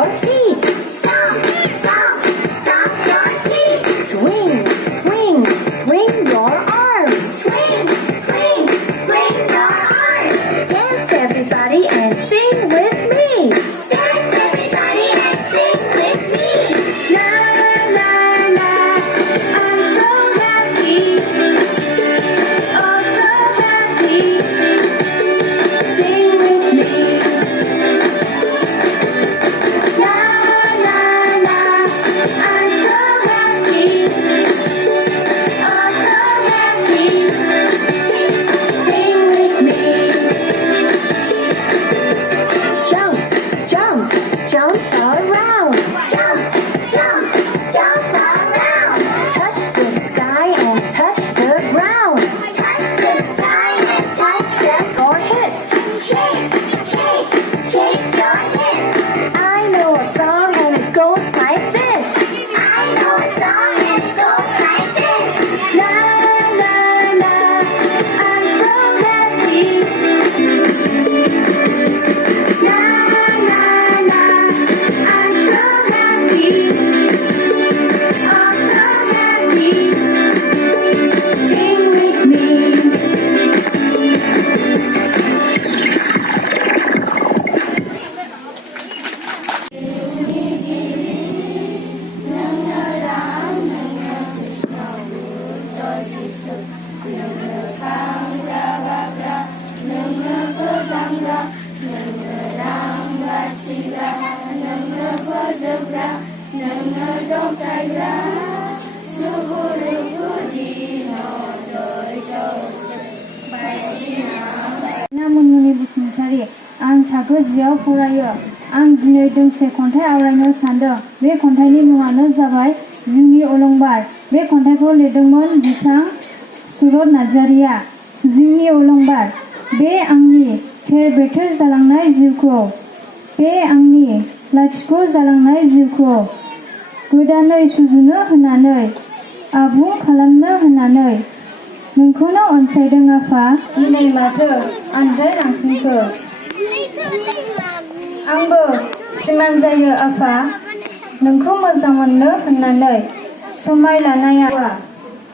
your feet. Stomp, stomp, stomp your feet. Swing, swing, swing your arms. Swing, swing, swing your arms. Dance everybody and sing with me. Dance everybody and sing with me. La la la, I'm so happy. Oh, so happy. Sing with me. La la la, I'm so happy. Oh, so happy. Sing with me. Jump, jump, jump around. Jump, jump, jump around. Touch the sky and touch the ground. Touch the sky and touch the Your hips. shake, shake, shake your hips. I know a song and it goes like this. I know a song and it goes like this. La la la, I'm so happy. La la la, I'm so happy. Oh, so happy. Sing with me. नामुनि Basumatary आं थाखो 10 फरायो आं दिनै दोंसे खन्थाइ आवरायनो सानदों बे खन्थाइनि मुङानो जाबाय जिउनि अलंबार बे खन्थाइखौ लिरदोंमोन बिथां सुरत नार्जारिया जिउनि अलंबार बे आंनि थेर बेथेर जालांनाय जिउखौ बे आंनि लाथिख' जालांनाय जिउखौ गोदानै सुजुनो होननानै आबुं खालामनो होननानै नोंखौनो अनसायदों आफा दिनै माथो आनजाय नांसिनखो आंबो सिमान जायो आफा नोंखौ मोजां मोननो होननानै समाय लानाया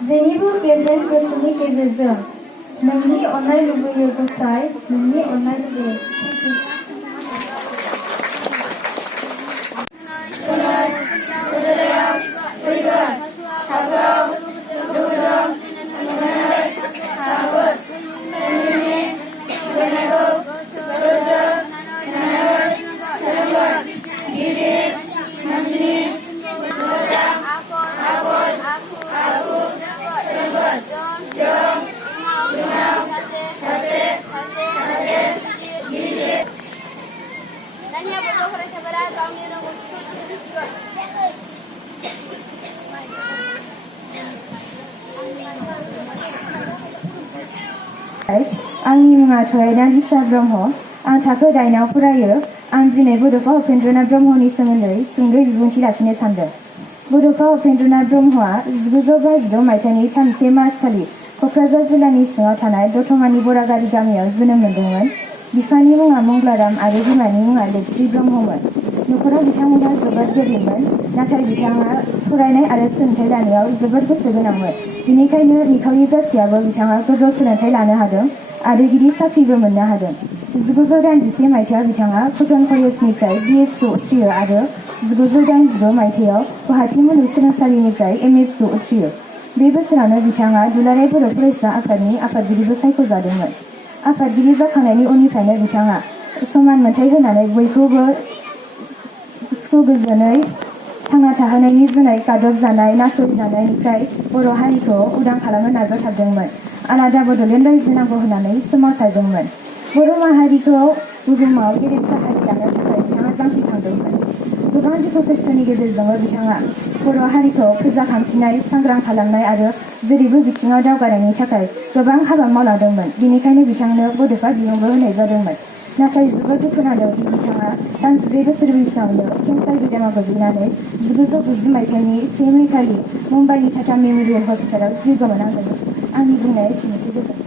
जेनिबो गेजेर गोसोनि गेजेरजों नोंनि अननाय लुबैयो गसाइ नोंनि अननाय लुबैयो दानिया गथ' फरायसाफोरा गावनि रोंगौथिखौ दिन्थिसिगोन। आंनि मुङा सयाना लिसा ब्रह्म आं थाखो 9 आव फरायो आं दिनै बड'फा उपेन्द्रनाथ ब्रह्मनि सोमोन्दै सुंद'यै बिबुंथि लाखिनो सानदों बड'फा उपेन्द्रनाथ ब्रह्मआ 1952 मायथाइनि 3 मार्चखालि क'क्राझार जिल्लानि सिङाव थानाय दतमानि बरागारि गामियाव जोनोम मोनदोंमोन बिफानि मुङा मंगलाराम आरो बिमानि मुङा लेक्सि ब्रह्ममोन न'खराव बिथांमोनहा जोबोद गोरिबमोन नाथाय बिथाङा फरायनाय आरो सोलोंथाइ लानायाव जोबोद गोसो गोनांमोन बेनिखायनो निखावरि जासेयाबो बिथाङा गोजौ सोलोंथाइ लानो हादों आरो गिदिर साख्रिबो मोननो हादों 1981 मायथाइयाव बिथाङा कटन कलेजनिफ्राय BSc उथ्रियो आरो 1989 मायथाइयाव गुवाहाटी मुलुगसोलोंसालिनिफ्राय MSc उथ्रियो बे बोसोरावनो बिथाङा दुलाराय बर' फरायसा आफादनि आफादगिरिबो सायख'जादोंमोन आफादगिरि जाखांनायनि उननिफ्रायनो बिथाङा समान मोनथाय होनानै बयखौबो गोजोनै थांना थाहोनायनि जुनै गादब जानाय नासयजानायनिफ्राय बर' हारिखौ उदां खालामनो नाजाथाबदोंमोन आलादा बड'लेण्ड रायजो नांगौ होननानै सोमावसारदोंमोन बर' माहारिखौ बुहुमाव गेरेमसा थाखि लानो थाखाय बिथाङा जांख्रिखांदोंमोन गोबां दुखु खस्थ'नि गेजेरजोंबो बिथाङा बर' हारिखौ फोजाखांफिननाय सांग्रां खालामनाय आरो जेरैबो बिथिङाव दावगानायनि थाखाय गोबां हाबा मावलांदोंमोन बेनिखायनो बिथांनो बड'फा बिमुंबो होनाय जादोंमन नाथाय जोबोद दुखु नांदोंदि बिथाङा 34 बोसोर बैसोआवनो केन्सार बेरामाव गोग्लैनानै 1990 मायथाइनि 1 मे खालि मुम्बाइनि टाटा मेम'रियेल हस्पिटालाव जिउ गोमानांदोंमोन आंनि बुंनाया एसेनोसै गोजोन्थों